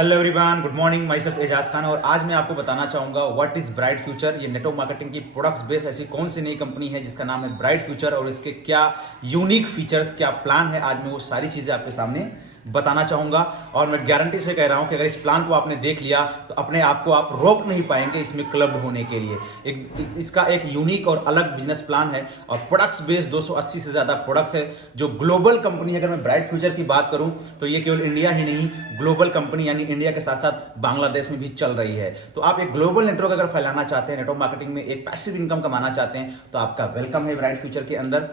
Hello everyone, good morning. My self Ejaz Khan और आज मैं आपको बताना चाहूंगा व्हाट इज ब्राइट फ्यूचर। ये नेटवर्क मार्केटिंग की प्रोडक्ट्स बेस्ड ऐसी कौन सी नई कंपनी है जिसका नाम है ब्राइट फ्यूचर और इसके क्या यूनिक फीचर्स, क्या प्लान है। आज मैं वो सारी चीजें आपके सामने बताना चाहूंगा और मैं गारंटी से कह रहा हूं कि अगर इस प्लान को आपने देख लिया तो अपने आप को आप रोक नहीं पाएंगे इसमें क्लब्ड होने के लिए। इसका एक यूनिक और अलग बिजनेस प्लान है और प्रोडक्ट्स बेस्ड 280 से ज्यादा प्रोडक्ट्स है जो ग्लोबल कंपनी है। अगर मैं ब्राइट फ्यूचर की बात करूं तो ये केवल इंडिया ही नहीं, ग्लोबल कंपनी यानी इंडिया के साथ साथ बांग्लादेश में भी चल रही है। तो आप एक ग्लोबल नेटवर्क अगर फैलाना चाहते हैं, नेटवर्क मार्केटिंग में एक पैसिव इनकम कमाना चाहते हैं तो आपका वेलकम है ब्राइट फ्यूचर के अंदर।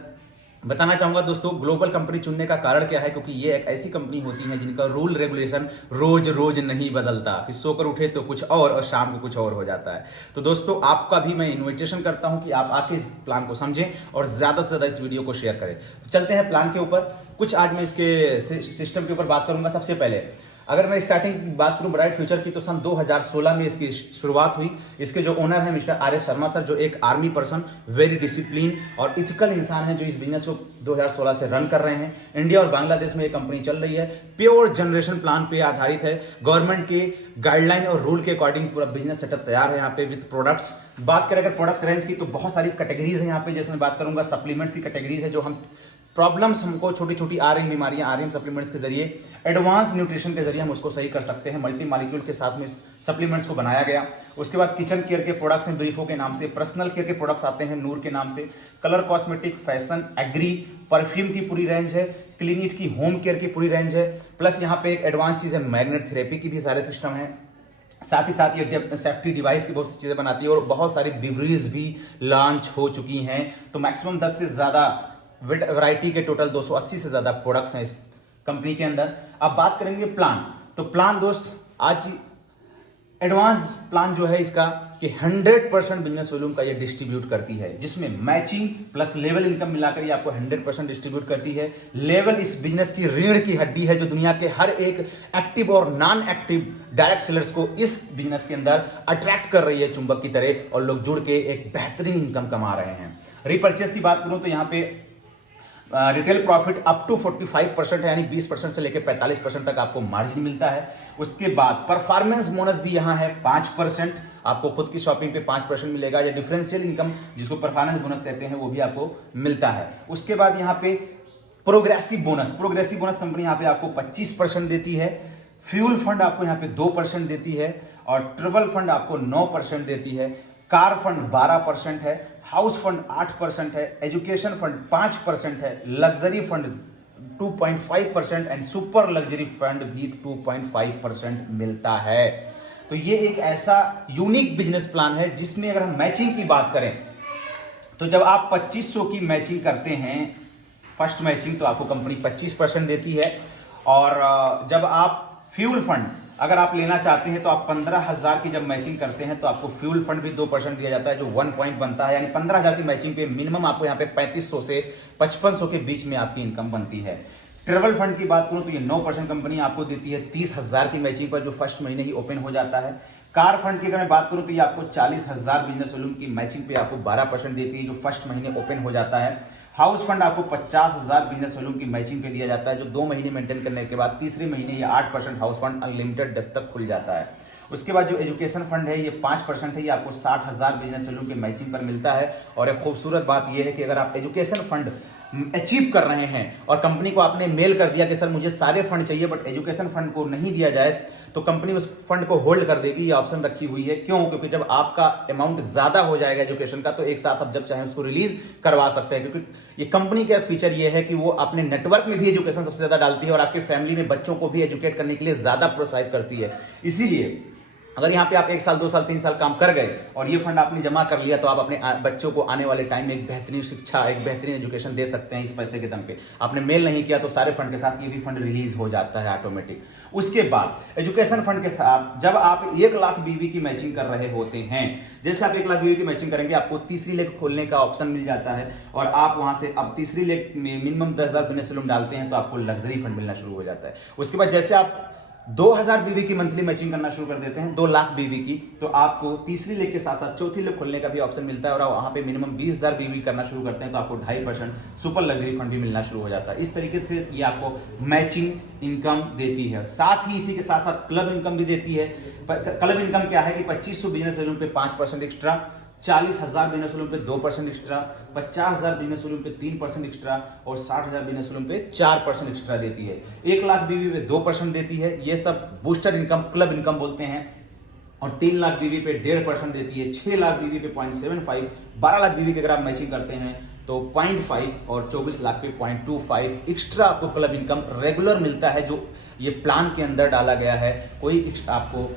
बताना चाहूंगा दोस्तों, ग्लोबल कंपनी चुनने का कारण क्या है, क्योंकि ये एक ऐसी कंपनी होती है जिनका रूल रेगुलेशन रोज रोज नहीं बदलता कि सोकर उठे तो कुछ और शाम को कुछ और हो जाता है। तो दोस्तों, आपका भी मैं इन्विटेशन करता हूं कि आप आके इस प्लान को समझें और ज्यादा से ज्यादा इस वीडियो को शेयर करें। तो चलते हैं प्लान के ऊपर। कुछ आज मैं इसके सिस्टम के ऊपर बात करूंगा। सबसे पहले अगर मैं स्टार्टिंग की बात करूं ब्राइट फ्यूचर की तो सन 2016 में इसकी शुरुआत हुई। इसके जो ओनर है mister R S Sharma sir, जो एक आर्मी पर्सन, वेरी डिसिप्लिन और इथिकल इंसान है, जो इस बिजनेस को 2016 से रन कर रहे हैं। इंडिया और बांग्लादेश में ये कंपनी चल रही है। प्योर जनरेशन प्लान पे आधारित है। गवर्नमेंट के गाइडलाइन और रूल के अकॉर्डिंग पूरा बिजनेस सेटअप तैयार है यहाँ पे विद प्रोडक्ट्स। बात करें अगर प्रोडक्ट्स रेंज की तो बहुत सारी कैटेगरीज है यहाँ पे। जैसे मैं बात करूंगा सप्लीमेंट्स की कैटेगरीज है, जो हम प्रॉब्लम्स हमको छोटी छोटी आ रही बीमारियां आ रही हैं सप्लीमेंट्स के जरिए, एडवांस न्यूट्रिशन के जरिए हम उसको सही कर सकते हैं। मल्टी मॉलिक्यूल के साथ में सप्लीमेंट्स को बनाया गया। उसके बाद किचन केयर के प्रोडक्ट्स हैं ब्रीफो के नाम से, पर्सनल केयर के प्रोडक्ट्स आते हैं नूर के नाम से, colour cosmetic, fashion, agri, perfume की पूरी रेंज है, क्लिनिक की, होम केयर की पूरी रेंज है। प्लस यहाँ पे एक एडवांस चीज है, मैग्नेट थेरेपी की भी सारे सिस्टम है। साथ ही साथ ये सेफ्टी डिवाइस की बहुत सी चीजें बनाती है और बहुत सारी बिवरीज भी लॉन्च हो चुकी हैं। तो मैक्सिमम 10 से ज्यादा वैरायटी के टोटल 280 से ज्यादा प्रोडक्ट्स हैं इस कंपनी के अंदर। अब बात करेंगे प्लान। तो प्लान दोस्त, आज एडवांस प्लान जो है इसका कि 100% बिजनेस वॉल्यूम का ये डिस्ट्रीब्यूट करती है, जिसमें मैचिंग प्लस लेवल इनकम मिलाकर ये आपको 100% डिस्ट्रीब्यूट करती है। लेवल इस बिजनेस की रीढ़ की हड्डी है, जो दुनिया के हर एक एक्टिव और नॉन एक्टिव डायरेक्ट सेलर्स को इस बिजनेस के अंदर अट्रैक्ट कर रही है चुंबक की तरह, और लोग जुड़ के एक बेहतरीन इनकम कमा रहे हैं। रिपर्चेस की बात करूं तो यहाँ पे रिटेल प्रॉफिट अप टू 45% है, यानी 20% से लेकर 45% तक आपको मार्जिन मिलता है। उसके बाद परफॉर्मेंस बोनस भी यहाँ है 5%, आपको खुद की शॉपिंग पे 5% मिलेगा, या डिफरेंशियल इनकम जिसको परफॉर्मेंस बोनस कहते हैं वो भी आपको मिलता है। उसके बाद यहाँ पे प्रोग्रेसिव बोनस कंपनी यहाँ पे आपको 25% देती है। फ्यूल फंड आपको यहाँ पे 2% देती है और ट्रेवल फंड आपको 9% देती है। कार फंड 12% है, हाउस फंड 8% है, एजुकेशन फंड 5% है, luxury fund 2.5% and super luxury fund भी 2.5% मिलता है। तो ये एक ऐसा यूनिक बिजनेस प्लान है जिसमें अगर हम मैचिंग की बात करें तो जब आप 2500 की मैचिंग करते हैं फर्स्ट मैचिंग, तो आपको कंपनी 25% देती है। और जब आप फ्यूल फंड अगर आप लेना चाहते हैं तो आप 15,000 की जब मैचिंग करते हैं तो आपको फ्यूल फंड भी 2% दिया जाता है, जो 1 पॉइंट बनता है। यानी 15,000 की मैचिंग पे मिनिमम आपको यहाँ पे 3500 से 5500 के बीच में आपकी इनकम बनती है। ट्रेवल फंड की बात करूं तो ये 9% कंपनी आपको देती है 30,000 की मैचिंग पर, जो फर्स्ट महीने ही ओपन हो जाता है। कार फंड की अगर मैं बात करूं तो ये आपको 40,000 बिजनेस वॉल्यूम की मैचिंग पे आपको 12% देती है, जो फर्स्ट महीने ओपन हो जाता है। हाउस फंड आपको 50,000 बिजनेस वॉल्यूम की मैचिंग पे दिया जाता है, जो 2 महीने मेंटेन करने के बाद तीसरे महीने ये 8% हाउस फंड अनलिमिटेड डेप्थ तक खुल जाता है। उसके बाद जो एजुकेशन फंड है ये 5% है, ये आपको 60,000 बिजनेस वॉल्यूम की मैचिंग पर मिलता है। और एक खूबसूरत बात यह है कि अगर आप एजुकेशन फंड अचीव कर रहे हैं और कंपनी को आपने मेल कर दिया कि सर मुझे सारे फंड चाहिए बट एजुकेशन फंड को नहीं दिया जाए, तो कंपनी उस फंड को होल्ड कर देगी। ये ऑप्शन रखी हुई है। क्यों? क्योंकि जब आपका अमाउंट ज्यादा हो जाएगा एजुकेशन का तो एक साथ आप जब चाहें उसको रिलीज करवा सकते हैं, क्योंकि ये कंपनी का फीचर ये है कि वो अपने नेटवर्क में भी एजुकेशन सबसे ज्यादा डालती है और आपकी फैमिली में बच्चों को भी एजुकेट करने के लिए ज्यादा प्रोत्साहित करती है। इसीलिए अगर यहाँ पे आप 1 साल 2 साल 3 साल काम कर गए और ये फंड आपने जमा कर लिया तो आप अपने बच्चों को आने वाले टाइम में एक बेहतरीन शिक्षा, एक बेहतरीन एजुकेशन दे सकते हैं इस पैसे के दम पे। आपने मेल नहीं किया तो सारे फंड के साथ ये भी फंड रिलीज हो जाता है ऑटोमेटिक। उसके बाद एजुकेशन फंड के साथ जब आप 1 लाख बीवी की मैचिंग कर रहे होते हैं, जैसे आप 1 लाख बीवी की मैचिंग करेंगे आपको तीसरी लेग खोलने का ऑप्शन मिल जाता है और आप वहां से अब तीसरी लेग में मिनिमम 10,000 बिजनेस वॉल्यूम डालते हैं तो आपको लग्जरी फंड मिलना शुरू हो जाता है। उसके बाद जैसे आप 2000 बीवी की मंथली मैचिंग करना शुरू कर देते हैं, 2 लाख बीवी की, तो आपको तीसरी लेग के साथ साथ चौथी लेग खोलने का भी ऑप्शन मिलता है और वहां पे मिनिमम 20,000 बीवी करना शुरू करते हैं तो आपको 2.5% सुपर लग्जरी फंड भी मिलना शुरू हो जाता है। इस तरीके से ये आपको मैचिंग इनकम देती है। साथ ही इसी के साथ साथ क्लब इनकम भी देती है। क्लब इनकम क्या है कि 2500 बिजनेस वॉल्यूम पे 5% एक्स्ट्रा, 40,000 बिजनेस वॉल्यूम पे 2% एक्स्ट्रा, 50,000 बिजनेस वॉल्यूम पे 3% एक्स्ट्रा और 60,000 बिजनेस वॉल्यूम पे 4% एक्स्ट्रा देती है। 1 लाख बीवी पे 2% देती है। ये सब बूस्टर इनकम, क्लब इनकम बोलते हैं। और 3 लाख बीवी पे 1.5% देती है। 6 लाख बीवी पे 0.75, 12 लाख बीवी की अगर आप मैचिंग करते हैं तो 0.5 और 24 लाख पे 0.25 एक्स्ट्रा आपको क्लब इनकम रेगुलर मिलता है, जो ये प्लान के अंदर डाला गया है, कोई आपको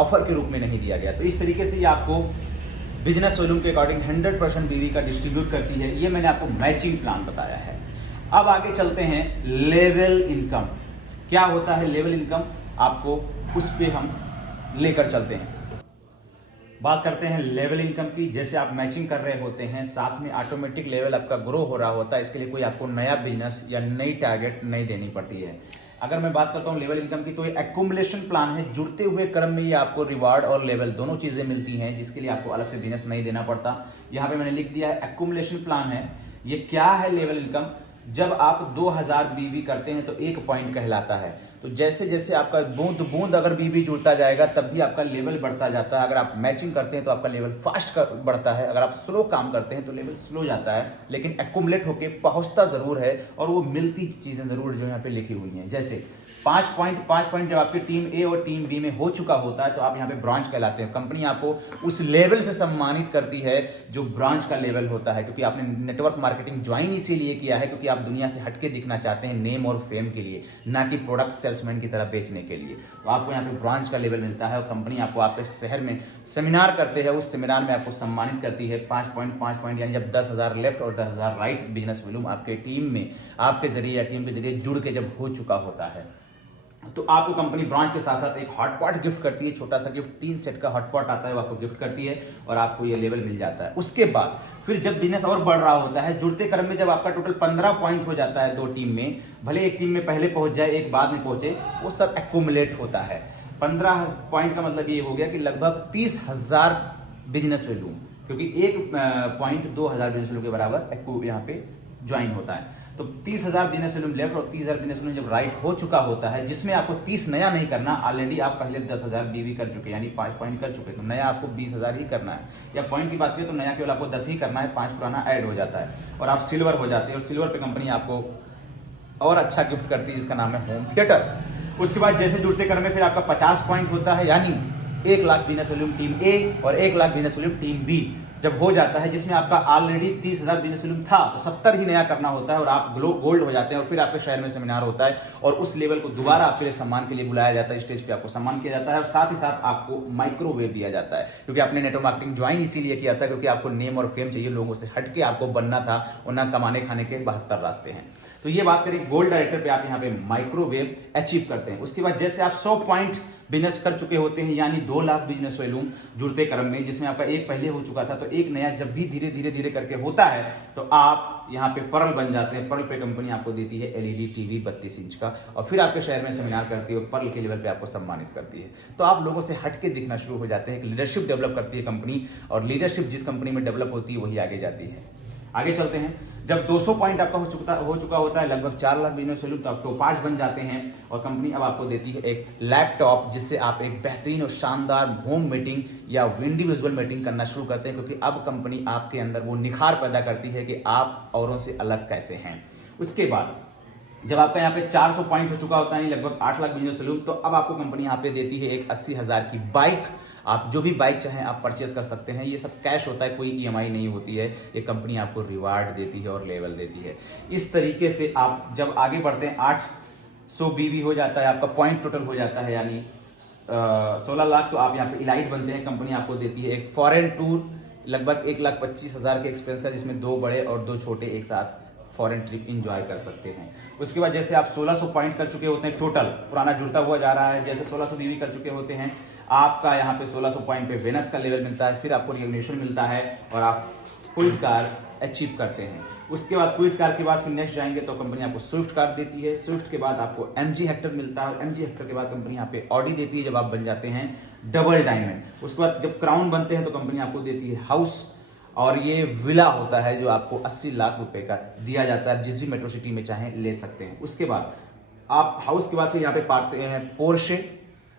ऑफर के रूप में नहीं दिया गया। तो इस तरीके से ये आपको बिजनेस वॉल्यूम के अकॉर्डिंग 100% बीवी का डिस्ट्रीब्यूट करती है। ये मैंने आपको मैचिंग प्लान बताया है। अब आगे चलते हैं लेवल इनकम। क्या होता है लेवल इनकम, आपको उस पे हम लेकर चलते हैं। बात करते हैं लेवल इनकम की। जैसे आप मैचिंग कर रहे होते हैं, साथ में ऑटोमेटिक लेवल आपका ग्रो हो रहा होता है। इसके लिए कोई आपको नया बिजनेस या नई टारगेट नहीं देनी पड़ती है। अगर मैं बात करता हूं लेवल इनकम की, तो ये एक्यूमुलेशन प्लान है। जुड़ते हुए क्रम में ये आपको रिवार्ड और लेवल दोनों चीजें मिलती हैं, जिसके लिए आपको अलग से बिजनेस नहीं देना पड़ता। यहाँ पे मैंने लिख दिया है एक्यूमुलेशन प्लान है। ये क्या है लेवल इनकम, जब आप 2000 बीवी करते हैं तो 1 पॉइंट कहलाता है। तो जैसे जैसे आपका बूंद बूंद अगर बीवी जुड़ता जाएगा तब भी आपका लेवल बढ़ता जाता है। अगर आप मैचिंग करते हैं तो आपका लेवल फास्ट बढ़ता है, अगर आप स्लो काम करते हैं तो लेवल स्लो जाता है, लेकिन एक्यूमुलेट होके पहुंचता जरूर है और वो मिलती चीजें जरूर जो यहाँ पे लिखी हुई हैं। जैसे 5 पॉइंट जब आपकी टीम ए और टीम बी में हो चुका होता है तो आप यहाँ पे ब्रांच कहलाते हैं। कंपनी आपको उस लेवल से सम्मानित करती है जो ब्रांच का लेवल होता है, क्योंकि आपने नेटवर्क मार्केटिंग ज्वाइन इसीलिए किया है क्योंकि आप दुनिया से हटके दिखना चाहते हैं, नेम और फेम के लिए, ना कि प्रोडक्ट सेल्समैन की तरह बेचने के लिए। तो आपको यहाँ पे ब्रांच का लेवल मिलता है और कंपनी आपको आपके शहर में सेमिनार करते हैं, उस सेमिनार में आपको सम्मानित करती है। 5 पॉइंट यानी जब 10,000 लेफ्ट और 10,000 राइट बिजनेस वॉल्यूम आपके टीम में आपके जरिए या टीम के जरिए जुड़ के जब हो चुका होता है तो आपको कंपनी ब्रांच के साथ साथ एक हॉटपॉट गिफ्ट करती है। छोटा सा गिफ्ट, 3 सेट का हॉटपॉट आता है, वो आपको गिफ्ट करती है और आपको ये लेवल मिल जाता है। उसके बाद फिर जब बिजनेस और बढ़ रहा होता है, जुड़ते क्रम में जब आपका टोटल 15 पॉइंट हो जाता है 2 टीम में, भले एक टीम में पहले पहुंच जाए एक बाद में पहुंचे, वो सब एक्यूमुलेट होता है। 15 पॉइंट का मतलब ये हो गया कि लगभग 30,000 बिजनेस वैल्यू, क्योंकि एक पॉइंट 2,000 बिजनेस वैल्यू के बराबर यहाँ पे ज्वाइन होता है। तो 30,000 बिजनेस वैल्यूम लेफ्ट और 30,000 बिजनेस वैल्यूम जब राइट हो चुका होता है, जिसमें आपको 30 नया नहीं करना, ऑलरेडी आप पहले 10,000 बीवी कर चुके, यानी 5 पॉइंट कर चुके, तो नया आपको 20,000 ही करना है। या पॉइंट की बात करें तो नया केवल आपको 10 ही करना है, 5 पुराना ऐड हो जाता है और आप सिल्वर हो जाते हैं। और सिल्वर पे कंपनी आपको और अच्छा गिफ्ट करती है, जिसका नाम है होम थिएटर। उसके बाद जैसे जुड़ते क्रम में फिर आपका 50 पॉइंट होता है, यानी 1 lakh business volume team A और 1 lakh business volume team B जब हो जाता है, जिसमें आपका ऑलरेडी 30,000 बिजनेस वॉल्यूम था, तो 70 ही नया करना होता है और आप गोल्ड हो जाते हैं। और फिर आपके शहर में सेमिनार होता है और उस लेवल को दोबारा आपके लिए सम्मान के लिए बुलाया जाता है, स्टेज पे आपको सम्मान किया जाता है और साथ ही साथ आपको माइक्रोवेव दिया जाता है, क्योंकि आपने नेटवर्क मार्केटिंग ज्वाइन इसीलिए किया था क्योंकि आपको नेम और फेम चाहिए, लोगों से हटके आपको बनना था और ना कमाने खाने के 72 रास्ते हैं। तो ये बात करें गोल्ड डायरेक्टर पे, आप यहाँ पे माइक्रोवेव अचीव करते हैं। उसके बाद जैसे आप 100 पॉइंट बिजनेस कर चुके होते हैं, यानी 2 लाख बिजनेस वैल्यूम जुड़ते क्रम में, जिसमें आपका एक पहले हो चुका था, तो एक नया जब भी धीरे धीरे करके होता है तो आप यहाँ पे पर्ल बन जाते हैं। पर्ल पे कंपनी आपको देती है एलईडी टीवी 32 इंच का और फिर आपके शहर में सेमिनार करती है और पर्ल के लेवल पे आपको सम्मानित करती है। तो आप लोगों से हटके दिखना शुरू हो जाते हैं। एक लीडरशिप डेवलप करती है कंपनी और लीडरशिप जिस कंपनी में डेवलप होती है वही आगे जाती है। आगे चलते हैं। जब 200 पॉइंट आपका हो चुका होता है, लगभग 4 लाख बिजनेस वैल्यू, तो आप टॉप 5 बन जाते हैं और कंपनी अब आपको देती है एक लैपटॉप, जिससे आप एक बेहतरीन और शानदार होम मीटिंग या इंडिविजुअल मीटिंग करना शुरू करते हैं, क्योंकि अब कंपनी आपके अंदर वो निखार पैदा करती है कि आप औरों से अलग कैसे हैं। उसके बाद जब आपका यहाँ पे 400 पॉइंट हो चुका होता है, लगभग 8 लाख बिजनेस वैल्यू, तो अब आपको कंपनी यहाँ पे देती है एक 80,000 की बाइक। आप जो भी बाइक चाहें आप परचेस कर सकते हैं। ये सब कैश होता है, कोई ईएमआई नहीं होती है। ये कंपनी आपको रिवार्ड देती है और लेवल देती है। इस तरीके से आप जब आगे बढ़ते हैं 800 बीवी हो जाता है, आपका पॉइंट टोटल हो जाता है, यानी 16 लाख, तो आप यहाँ पे इलाइट बनते हैं। कंपनी आपको देती है एक फॉरेन टूर, लगभग 1,25,000 के एक्सपेंस का, जिसमें 2 बड़े और 2 छोटे एक साथ फॉरेन ट्रिप एंजॉय कर सकते हैं। उसके बाद जैसे आप 1600 पॉइंट कर चुके होते हैं, टोटल पुराना जुड़ता हुआ जा रहा है, जैसे 1600 बीवी कर चुके होते हैं, आपका यहाँ पे 1600 पॉइंट पे वेनस का लेवल मिलता है, फिर आपको रिकॉग्निशन मिलता है और आप फुल कार अचीव करते हैं। उसके बाद क्विट कार के बाद फिर नेक्स्ट जाएंगे तो कंपनी आपको स्विफ्ट कार देती है, स्विफ्ट के बाद आपको MG हेक्टर मिलता है, MG हेक्टर के बाद कंपनी यहाँ पे ऑडी देती है जब आप बन जाते हैं डबल डायमंड। उसके बाद जब क्राउन बनते हैं तो कंपनी आपको देती है हाउस, और ये विला होता है जो आपको 80 लाख रुपए का दिया जाता है, जिस भी मेट्रो सिटी में चाहें ले सकते हैं। उसके बाद आप हाउस के बाद फिर यहाँ पे पाते हैं पोर्शे,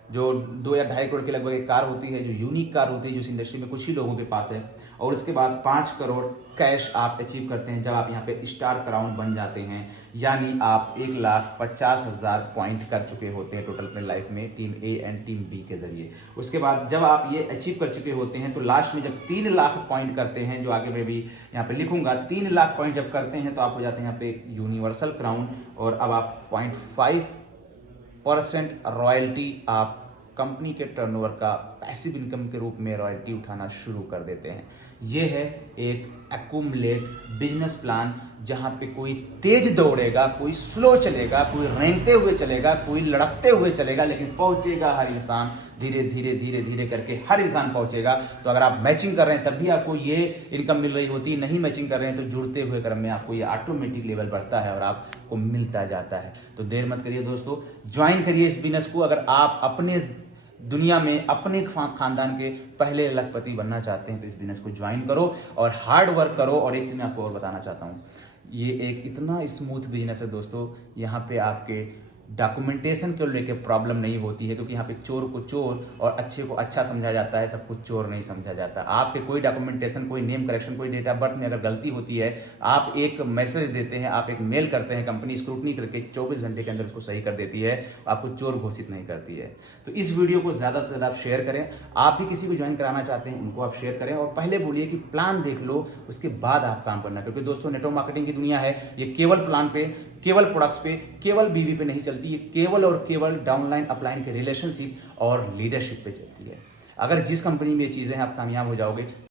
जो 2 या 2.5 करोड़ के लगभग एक कार होती है, जो यूनिक कार होती है, जो इस इंडस्ट्री में कुछ ही लोगों के पास है। और उसके बाद 5 करोड़ कैश आप अचीव करते हैं जब आप यहाँ पे स्टार क्राउन बन जाते हैं, यानी आप 1,50,000 पॉइंट कर चुके होते हैं टोटल अपने लाइफ में team A and team B के जरिए। उसके बाद जब आप ये अचीव कर चुके होते हैं तो लास्ट में जब 3 लाख पॉइंट करते हैं, जो आगे मैं भी यहाँ पे लिखूंगा, 3 लाख पॉइंट जब करते हैं तो आप हो जाते हैं यहाँ पे यूनिवर्सल क्राउन, और अब आप 0.5% रॉयल्टी आप कंपनी के टर्नओवर का पैसिव इनकम के रूप में रॉयल्टी उठाना शुरू कर देते हैं। ये है एक एक्यूमुलेट बिजनेस प्लान, जहां पे कोई तेज दौड़ेगा, कोई स्लो चलेगा, कोई रेंगते हुए चलेगा, कोई लड़कते हुए चलेगा, लेकिन पहुंचेगा हर इंसान धीरे धीरे धीरे धीरे करके हर इंसान पहुंचेगा। तो अगर आप मैचिंग कर रहे हैं तब भी आपको ये इनकम मिल रही होती है, नहीं मैचिंग कर रहे हैं तो जुड़ते हुए क्रम में आपको ये ऑटोमेटिक लेवल बढ़ता है और आपको मिलता जाता है। तो देर मत करिए दोस्तों, ज्वाइन करिए इस बिजनेस को। अगर आप अपने दुनिया में अपने खानदान के पहले लखपति बनना चाहते हैं तो इस बिजनेस को ज्वाइन करो और हार्ड वर्क करो। और एक चीज मैं आपको और बताना चाहता हूँ, ये एक इतना स्मूथ बिजनेस है दोस्तों, यहाँ पे आपके डॉक्यूमेंटेशन को लेके प्रॉब्लम नहीं होती है, क्योंकि यहाँ पे चोर को चोर और अच्छे को अच्छा समझा जाता है, सब कुछ चोर नहीं समझा जाता। आपके कोई डॉक्यूमेंटेशन, कोई नेम करेक्शन, कोई डेट ऑफ बर्थ में अगर गलती होती है, आप एक मैसेज देते हैं, आप एक मेल करते हैं, कंपनी स्क्रूटनी करके 24 घंटे के अंदर उसको सही कर देती है, आपको चोर घोषित नहीं करती है। तो इस वीडियो को ज़्यादा से ज़्यादा आप शेयर करें। आप भी किसी को ज्वाइन कराना चाहते हैं उनको आप शेयर करें, और पहले बोलिए कि प्लान देख लो, उसके बाद आप काम करना। क्योंकि दोस्तों नेटवर्क मार्केटिंग की दुनिया है, ये केवल प्लान पे, केवल प्रोडक्ट्स पे, केवल बीवी पे नहीं चलती है, केवल और केवल डाउनलाइन अपलाइन के रिलेशनशिप और लीडरशिप पे चलती है। अगर जिस कंपनी में ये चीजें हैं आप कामयाब हो जाओगे।